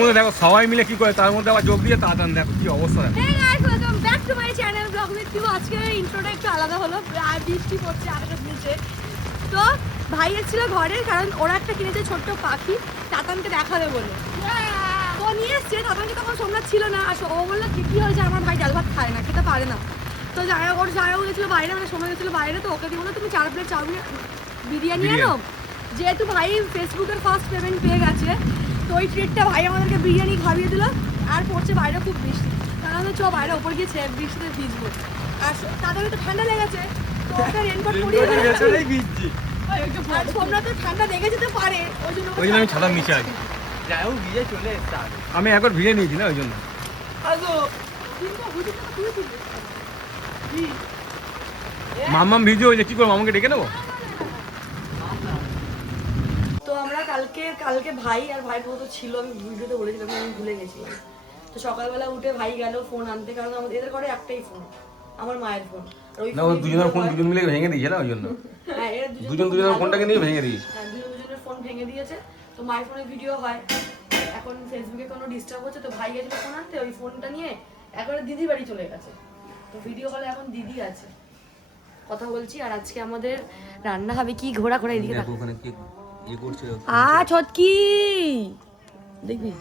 মধ্যে দেখো সবাই মিলে কি করে, তার মধ্যে আবার যোগ দিয়ে তাড়াতাড়ি দেখো কি অবস্থা। Hey guys, welcome back to my channel Vlog with you. আজকে ইন্ট্রোটা একটু আলাদা হলো, আর বৃষ্টি পড়ছে আকাশের নিচে। তো ভাই এসেছিল ঘরে, কারণ ওরা একটা কিনেছে ছোট্ট পাখি, তাতানকে দেখাবে বলে। তো নিয়ে এসছে, তাতানকে তখন সোমনাথ ছিল না, আর ও বললো কি হয়েছে, আমার ভাই ডাল ভাত খায় না, খেতে পারে না। তো যারা গেছিলো বাইরে, মানে সময় গেছিলো বাইরে, তো ওকে দিয়ে বললো তুমি 4 প্লেট চাউমিন বিরিয়ানি আনো। যেহেতু ভাই ফেসবুকের ফার্স্ট পেমেন্ট পেয়ে গেছে, তো ওই ট্রিটটা ভাই আমাদেরকে বিরিয়ানি খাইয়ে দিল। আর পড়ছে বাইরে খুব বৃষ্টি, তাহলে চ বাইরে ওপর গিয়ে বৃষ্টিতে ভিজবো। আর তাদের তো ঠান্ডা লেগেছে, তো ওটা রেনকোট পরিয়ে দিয়েছি। আর তোমরা তো ঠান্ডা লেগে যেতে পারে, ওই জন্য আমি ছাতার নিচে আছি। যাই হোক ভিজে চলে এসছে। আমি একবার ভিজে নিয়েছি না, ওই জন্য। মাম্মাম ভিজে হয়েছে, কি করবো, আমাকে ডেকে নেবো। তো আমরা কালকে ভাই আর ভাই বলতো ছিল, আমি ভিডিওতে বলেছিলাম, আমি ভুলে গেছিলাম। তো সকালবেলা উঠে ভাই গেল ফোন আনতে, কারণ আমাদের এদের ঘরে একটাই ফোন, আমার মায়ের ফোন। না, ও দুজনের ফোন দুজন মিলে ভেঙে দিয়েছে না, ওই জন্য। হ্যাঁ, এরা দুজনের ফোনটাকে নিয়ে ভেঙে দিয়েছে। হ্যাঁ, দুজনের ফোন ভেঙে দিয়েছে। তো মায়ের ফোনে ভিডিও হয়, এখন ফেসবুকে কোনো ডিস্টার্ব হচ্ছে, তো ভাই গেছিল ফোন আনতে, ওই ফোনটা নিয়ে একবারে দিদির বাড়ি চলে গেছে। তো ভিডিও কলে এখন দিদি আছে, কথা বলছি। আর আজকে আমাদের রান্না হবে কি, ঘোরা এদিকে দেখো, ওখানে কি ই করছে। ছটকি দেখবি,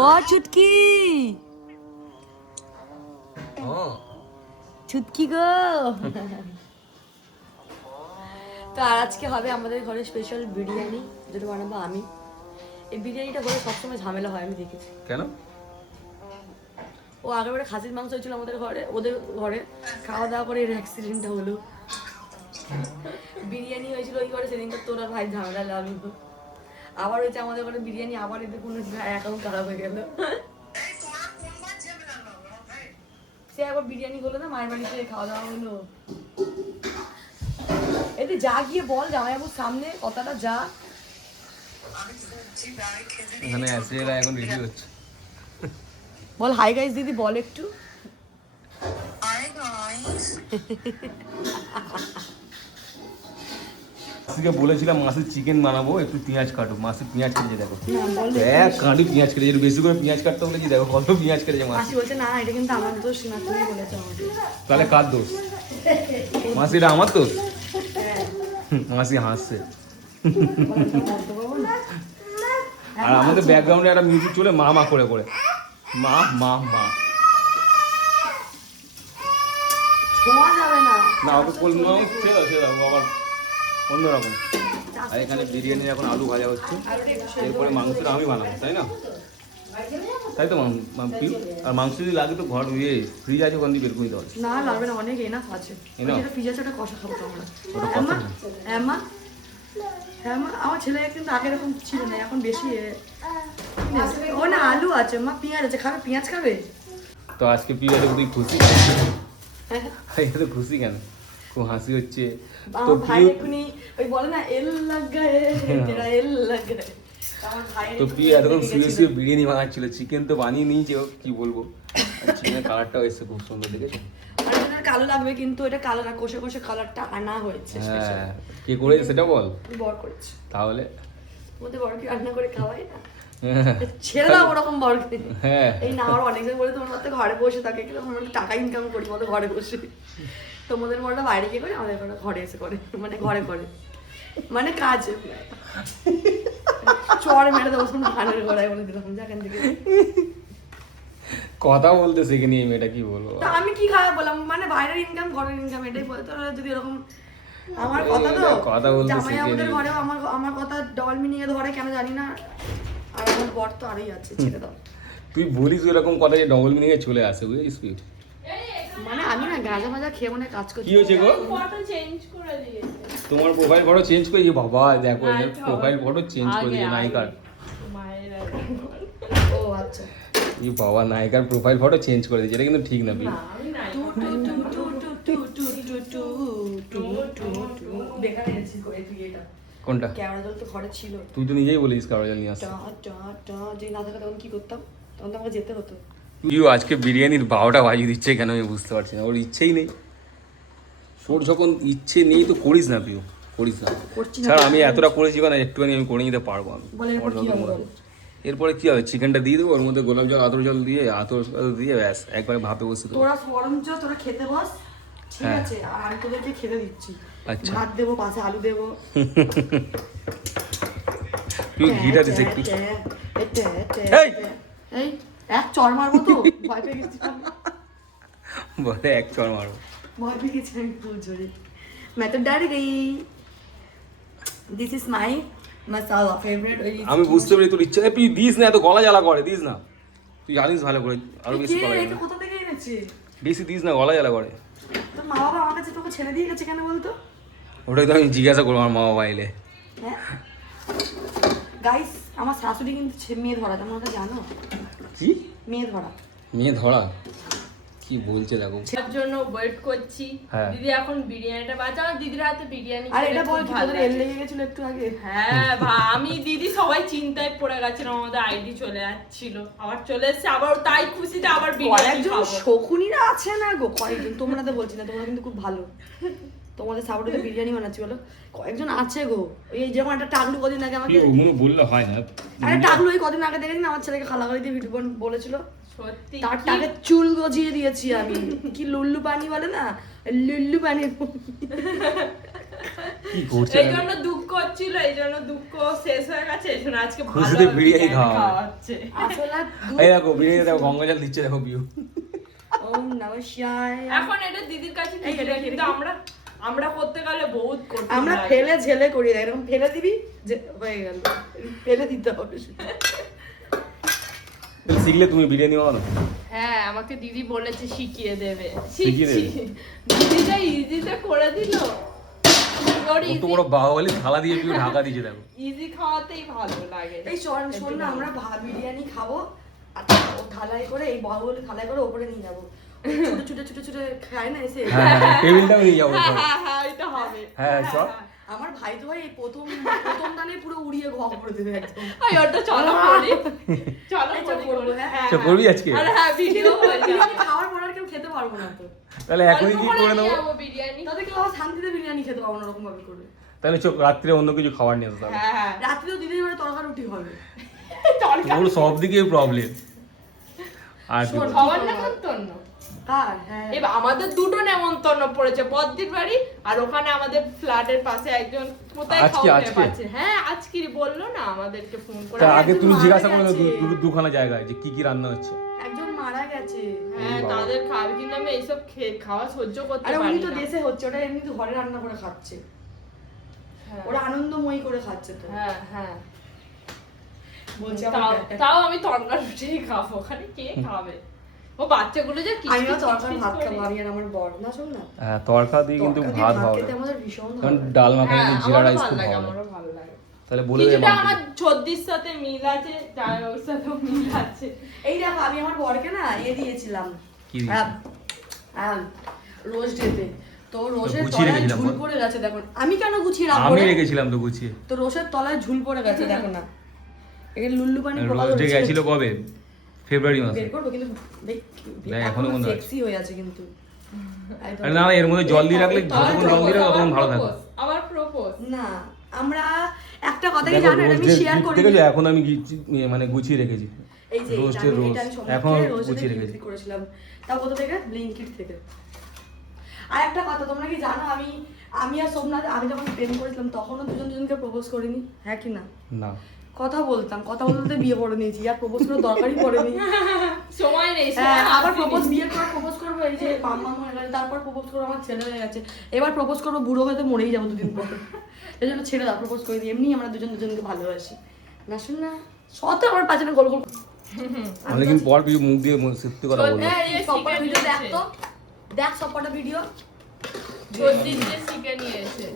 ও ছুটকি, ছুটকি গো। তো আর আজকে হবে আমাদের ঘরে স্পেশাল বিরিয়ানি, যেটা বানাবো আমি। এই বিরিয়ানিটা করে সবসময় ঝামেলা হয়, আমি দেখেছি। কেন? ও আগেবারে খাসির মাংস হয়েছিল আমাদের ঘরে, ওদের ঘরে খাওয়া দাওয়া করে এর অ্যাক্সিডেন্টটা হলো। বিরিয়ানি হয়েছিল ওই ঘরে, সেদিনটা তোর আর ভাই ঝামেলা লাগলো। আবার হয়েছে আমাদের ঘরে বিরিয়ানি, আবার এদের কোনো অ্যাকাউন্ট খারাপ হয়ে গেল। সে একবার বিরিয়ানি হলো না, মায়ের বাড়িতে খাওয়া দাওয়া হলো। এতে যা গিয়ে বল জামাইবাবুর সামনে কথাটা যা। এখানে এসেরা এখন রেডি হচ্ছে। বল হাই গাইস দিদি, বল একটু। Hi guys. মাসিকে বলেছিলাম মাসির চিকেন বানাবো, একটু পেঁয়াজ কাটো। মাসি পেঁয়াজ কেটেছে, দেখো এক কাঁটি পেঁয়াজ কেটেছে, একটু বেশি করে পেঁয়াজ কাটতে বলেছি, দেখো কত পেঁয়াজ কেটেছে মাসি। মাসি বলছে না, এটা কিন্তু আমার দোষ না, তুমি বলেছো আমাকে। তাহলে কার দোষ? মাসি, এটা আমার দোষ? মাসি হাসছে। আর আমাদের ব্যাকগ্রাউন্ডে একটা মিউজিক চলে, মা মা করে করে, মা মা মা। ছোঁয়া যাবে না। না, ওকে বলবো সে আবার অন্যরকম। আর এখানে বিরিয়ানি এখন আলু ভাজা হচ্ছে, এরপরে মাংসটা আমি বানাবো, তাই না? তাই তো আর মাংস যদি লাগে তো ঘর ফ্রিজ আছে, ওখান দিয়ে বের করে দিতে পারছি। না লাগবে না, অনেক এনাফ আছে। এটা ফ্রিজ আছে, ওটা কষা খাবো তো আমরা। ওটা কষা খাবো। হ্যাঁ মা, আমার ছেলে কিন্তু আগে এরকম ছিল না, এখন বেশি। ও না, আলু আছে মা, পেঁয়াজ আছে, খাবে পেঁয়াজ খাবে। তো আজকে পিয়াতে তুই খুশি? তো খুশি কেন? খুব হাসি হচ্ছে তো। ভাই এখনি ওই বলে না, এল লাগ গায়ে, তেরা এল লাগ গায়ে। তো পিয়া এতক্ষণ শুয়ে শুয়ে বিরিয়ানি বানাচ্ছিল, চিকেন তো বানিয়ে নিয়েছে, কি বলবো। চিকেনের কালারটাও এসছে খুব সুন্দর, দেখেছো? কালো লাগবে, কিন্তু এটা কালো না, কষে কষে কালারটা আনা হয়েছে। হ্যাঁ, কে করেছে সেটা বল। বর করেছে। তাহলে ওদের বর কি রান্না করে খাওয়াই না? ছেড়ে দাও ওরকম বরকে। হ্যাঁ, এই না, আমার অনেকজন বলে তোমার মতো ঘরে বসে থাকে, কিন্তু আমরা টাকা ইনকাম করি মতো ঘরে বসে। তোমাদের বড়টা বাইরে গিয়ে করে, আমাদের বড়টা ঘরে এসে করে, মানে ঘরে করে, মানে কাজ। চড় মেরে দেবো কানের গোড়ায়, বলে দিলাম যেখান থেকে। কথা বলতে শিখে নিয়ে মেয়েটা, কি বলবো। তা আমি কি খারাপ বললাম, মানে বাইরের ইনকাম ঘরের ইনকাম, এটাই বলতে হবে। যদি এরকম আমার কথা, তো কথা বলতে জামাই আমাদের ঘরেও আমার কথা ডবল মিনিং এ ধরে কেন জানি না। আর আমার বর তো আরই আছে, ছেড়ে দাও। তুই বলিস এরকম কথা যে ডবল মিনিং এ চলে আসে, বুঝেছিস? মানে আমি না গাঁজা মাজা খেয়ে মনে কাজ করছি। কি হয়েছে গো? তোমার প্রোফাইল ফটো চেঞ্জ করে দিয়েছে, বাবা দেখো প্রোফাইল ফটো চেঞ্জ করে দিয়েছে নায়িকার। ও আচ্ছা, এই বাবা নায়িকার প্রোফাইল ফটো চেঞ্জ করে দিয়েছে, এটা কিন্তু ঠিক না। কোনটা? ক্যামেরা জল তো ঘরে ছিল, তুই তো নিজেই বলিস কারোর নিয়ে আসতে। যদি না থাকে তখন কি করতাম? তখন তো আমাকে যেতে হতো। তুইও আজকে বিরিয়ানির 12টা বাজিয়ে দিচ্ছে কেন আমি বুঝতে পারছি না। ওর ইচ্ছেই নেই, ওর যখন ইচ্ছে নেই তো করিস না তুইও। করিস না করছি না। ছাড়, আমি এতটা করেছি কেন, একটুখানি আমি করে নিতে পারবো আমি। বলে এরপর কি হবে বল? এরপরে কি হবে, চিকেনটা দিয়ে দেবো, ওর মধ্যে গোলাপ জল আতর জল দিয়ে দিয়ে ব্যাস একবারে ভাপে বসে দেবো। তোরা বরঞ্চ তোরা খেতে বস, ঠিক হ্যাঁ। আছে, আর আমি তোদেরকে খেতে দিচ্ছি। আচ্ছা। ভাত দেবো, পাশে আলু দেবো। তুই ঘিটা দিস একটু। এই! এই এক চড় মারবো তো, ভয় পেয়ে গেছি আমি। বলে এক চড় মারবো। ভয় পেয়ে গেছি আমি খুব জোরে। मैं तो डर गई। This is my masala favorite. আমি বুঝতে পারি তোর ইচ্ছা, তুই দিস না, এত গলা জ্বালা করে, দিস না, তুই জানিস ভালো করে, আরো বেশি গলা এটা জ্বালা, কোথা থেকে এনেছে? বেশি দিস না, গলা জ্বালা করে। তোর মা বাবা আমার কাছে তোকে ছেড়ে দিয়ে গেছে কেন বলতো? ওটাই তো আমি জিজ্ঞাসা করবো আমার মা বাবা এলে। হ্যাঁ গাইস, আমার শাশুড়ি কিন্তু মেয়ে ধরা, তোমরা ওটা জানো? কি মেয়ে ধরা। মেয়ে ধরা? কি বলছে দেখো। তার জন্য ওয়েট করছি। হ্যাঁ। দিদি এখন বিরিয়ানিটা বাঁচাও, দিদির হাতে বিরিয়ানি আর খেতে এটা বল খুব কি ভালো তোদের লাগে। এল লেগে গেছিল একটু আগে? হ্যাঁ আমি দিদি সবাই চিন্তায় পড়ে গেছিল, আমাদের আইডি চলে যাচ্ছিল, আবার চলে এসেছে, আবার তাই খুশিতে আবার বিরিয়ানি কয়েকজন খাবো। শকুনিরা আছে না গো, কয়েকজন, তোমরা তো বলছি না, তোমরা কিন্তু খুব ভালো, তোমাদের সাপোর্টে বিরিয়ানি বানাচ্ছি বলো, কয়েকজন আছে গো। এই যেমন একটা টাকলু কদিন আগে আমাকে, ওগুলো বললে হয় না। আরে টাকলু এই কদিন আগে দেখেছি না, আমার ছেলেকে খালাগাড়ি দিয়ে ভিডিও বলেছিল, সত্যি তার কি- টাকে চুল গজিয়ে দিয়েছি আমি। কি লুল্লু পানি বলে না, লুল্লু পানি। কি করছে এই জন্য দুঃখ হচ্ছিল, এই জন্য দুঃখ শেষ হয়ে গেছে, এই জন্য আজকে ভালো খুশিতে বিরিয়ানি খাওয়া হবে। খাওয়াচ্ছে। আসলে এই দেখো বিরিয়ানি দেখো, গঙ্গা জল দিচ্ছে দেখো বিউ। ওম নমঃ শিবায়। এখন এটা দিদির কাছে এই, দিদিরা, এটা কি? কিন্তু আমরা করতে গেলে বহুত করতে আমরা লাগে। ফেলে ঝেলে করি না, এরকম ফেলে দিবি যে হয়ে গেল, ফেলে দিতে হবে শুধু। তাহলে শিখলে তুমি বিরিয়ানি বানানো? হ্যাঁ আমাকে দিদি বলেছে শিখিয়ে দেবে, শিখিয়ে দেবে? শিখছি। দিদিটা ইজিতে করে দিল, ওর কত বড় বাহুবলী থালা দিয়ে বিউ ঢাকা দিয়েছে দেখো। ইজি খাওয়াতেই ভালো লাগে। এই শোন শোন না, আমরা বিরিয়ানি খাবো আর ও থালায় করে, এই বাহুবলী থালায় করে ওপরে নিয়ে যাবো, ছোট ছোট ছোট ছোট খায় না এসে। হ্যাঁ হ্যাঁ, টেবিলটাও নিয়ে যাবো। হ্যাঁ হ্যাঁ হ্যাঁ এটা হবে। হ্যাঁ চল। আমার ভাই তো ভাই এই প্রথম দানে পুরো উড়িয়ে ঘ করে দেবে একদম। ওই ওটা চলো করি, চলো এই চল করবো, হ্যাঁ। আচ্ছা করবি আজকে? আরে হ্যাঁ ভিডিও হয়ে যাবে। আমি খাওয়ার পর আর কেউ খেতে পারবো না তো, তাহলে এখনই কি করে নেবো? যাবো বিরিয়ানি। তাদের কেউ আবার শান্তিতে বিরিয়ানি খেতে পারবো না ওরকম ভাবে করে। তাহলে চল রাত্রে অন্য কিছু খাবার নিয়ে আসতে হবে। হ্যাঁ হ্যাঁ রাত্রিও দিদি মানে তরকারি রুটি হবে। ওগুলো সব দিকেই প্রবলেম। আর কি শোন, বলবো? সবার নেমন্তন্ন। কার? হ্যাঁ এবার আমাদের দুটো নেমন্তন্ন পড়েছে, বদ্দির বাড়ি আর ওখানে আমাদের ফ্ল্যাটের পাশে একজন কোথায় আজকে, খাওয়াতে আজকে? পারছে। হ্যাঁ আজকেরই বললো না আমাদেরকে ফোন করে। তা আগে তুমি মারা জিজ্ঞাসা করে গেছে। দুখানা জায়গায় যে কি কি রান্না হচ্ছে। একজন মারা গেছে। হ্যাঁ বাবা। তাদের খাবে, কিন্তু আমি এইসব খাওয়া সহ্য করতে আরে পারি উনি তো না। দেশে হচ্ছে, ওটা এমনি তো ঘরে রান্না করে খাচ্ছে, হ্যাঁ। ওরা আনন্দময়ী করে খাচ্ছে তো। হ্যাঁ হ্যাঁ বলছি তাও আমি তরকারি রুটিই খাবো, ওখানে কে খাবে? ও বাচ্চাগুলো যে আমি না তরকারি ভাত খাবো, আমি আর আমার বর, না শোন না, হ্যাঁ তড়কা দিয়ে কিন্তু তরকা দিয়ে ভাত ভাত হবে। খেতে আমাদের ভীষণ ভালো কারণ লাগে। ডাল মাখানি হ্যাঁ, জিরা আমারও রাইস ভালো খুব লাগে, ভালো লাগে। আমারও ভালো লাগে। তাহলে বলে দে কিছুটা মাকে। আমার ছদ্দির সাথে মিল আছে, যার ওর সাথেও মিল আছে। এই দেখো আমি আমার বরকে না দিয়েছিলাম কি দিয়েছিস? রোজ ডেতে, তো রোজের গুছিয়ে তলায় রেখেছিলাম ঝুল বল। পড়ে গেছে, দেখো আমি কেন গুছিয়ে রাখবো আমি রে? রেখেছিলাম তো গুছিয়ে। তো রোজের তলায় ঝুল পড়ে গেছে, দেখো না, এটা লুল্লু পানি পোকা রোজ ডে ধরেছে। গেছিল কবে? ফেব্রুয়ারি মাসে। বের করবো কিন্তু দেখ, দেখ, এখনো এখনো মনে আছে। সেক্সি হয়ে আছে কিন্তু। একদম। আরে না না, এর মধ্যে জল দিয়ে রাখলে এই যতক্ষণ জল দিয়ে রাখবে ততক্ষণ ভালো থাকবে। আবার প্রপোজ। না আমরা একটা কথা কি দেখো জানো, এটা রোজ আমি ডে শেয়ার করি। দেখেছো এখন আমি মানে গুছিয়ে রেখেছি। এই যে রোজ এটা ডে আমি- রোজ এটা আমি সবাইকে এখন রোজ ডে গুছিয়ে gift রেখেছি। করেছিলাম, তাও কোথা থেকে? ব্লিঙ্কিট থেকে। আর একটা কথা, তোমরা কি জানো আমি আর সোমনাথ আমি যখন প্রেম করেছিলাম তখনও দুজন দুজনকে প্রপোজ করিনি, হ্যাঁ কি না? না কথা বলতাম, কথা বলতে বিয়ে করে নিয়েছি, আর প্রপোজ করার দরকারই পড়েনি। সময় নেই, হ্যাঁ, সময় আবার আসেনি। প্রপোজ বিয়ের পর প্রপোজ করবো, এই যে মাম্মা হয়ে গেছে, তারপর প্রপোজ করবো, আমার ছেলে হয়ে গেছে, এবার প্রপোজ করবো, বুড়ো হয়ে তো মরেই যাবো দুদিন পর, এই জন্য ছেড়ে দাও, প্রপোজ করে দিই, এমনি আমরা দুজন দুজনকে ভালোবাসি, না শুন না শত আমার পাঁচজনে গোল গোল। অনেকদিন পর বিউ মুখ দিয়ে সত্যি কথা বলবো। হ্যাঁ, এই এই সবকটা শিখে ভিডিও দেখ নিয়েছে। তো, দেখ সবকটা ভিডিও। ছদ্দির যে শিখে নিয়েছে।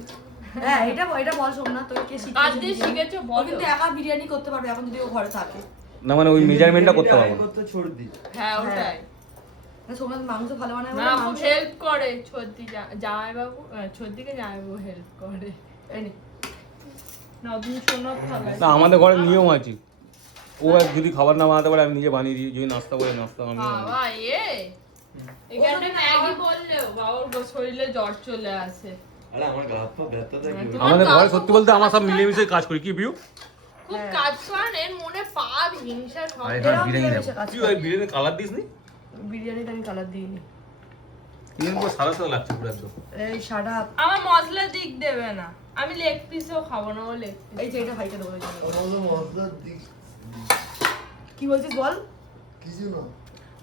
হ্যাঁ, এটা বল সোমনাথ, তোকে কে শিখিয়েছে? কার দিয়ে শিখেছো ও বলো। কিন্তু একা বিরিয়ানি করতে পারবে এখন যদি ও ঘরে থাকে। না মানে ওই মেজারমেন্টটা করতে পারবো না। হ্যাঁ ওটাই। না, সোমনাথ মাংস ভালো বানায় বলে না খুব মাংস- হেল্প করে ছদ্দি, জামাইবাবু ছদ্দিকে জামাইবাবু হেল্প করে। এই নে। নতুন সোনার থালায়। না আমাদের ঘরে নিয়ম আছে, ও আর যদি খাবার না বানাতে পারে আমি নিজে বানিয়ে দিই, যদি নাস্তা করে নাস্তা আমি বানিয়ে দিই। বাবা এখানে ম্যাগি বললেও বাবার শরীরে জ্বর চলে আসে। আরে আমার গা হাত পা ব্যথা থাকে আমাদের ঘরে সত্যি বলতে আমার সব মিলেমিশে কাজ করি কি বিউ খুব কাজ করেন এর মনে পাপ হিংসা সব আর এখানে এরাও বিরিয়ানি মিলেমিশে কাজ কি ভাই বিরিয়ানি কালার দিস নি বিরিয়ানিতে আমি কালার দিইনি। বিরিয়ানি পুরো সাদা সাদা লাগছে পুরো একদম এই সাদা আমার মশলা দিক দেবে না আমি লেগ পিসও খাবো না ও লেগ এই যে এটা হাইটা দেবো এই যে। আমাদের মশলা দিক কি বলছিস বল? কিছু না।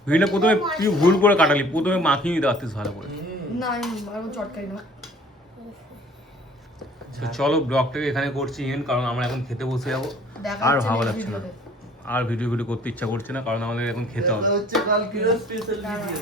বিরিয়ানি প্রথমে তুই ভুল করে কাটালি প্রথমে মাখিয়ে নিতে পারতিস ভালো করে না আমি এখন চটকাই না। তো চলো ব্লগটাকে এখানে করছি ইন কারণ আমরা এখন খেতে বসে যাবো দেখা আর হচ্ছে ভালো next লাগছে না ভিডিওতে। আর ভিডিও করতে ইচ্ছা করছে না কারণ আমাদের এখন খেতে হবে এটা হচ্ছে কালকে স্পেশাল ভিডিও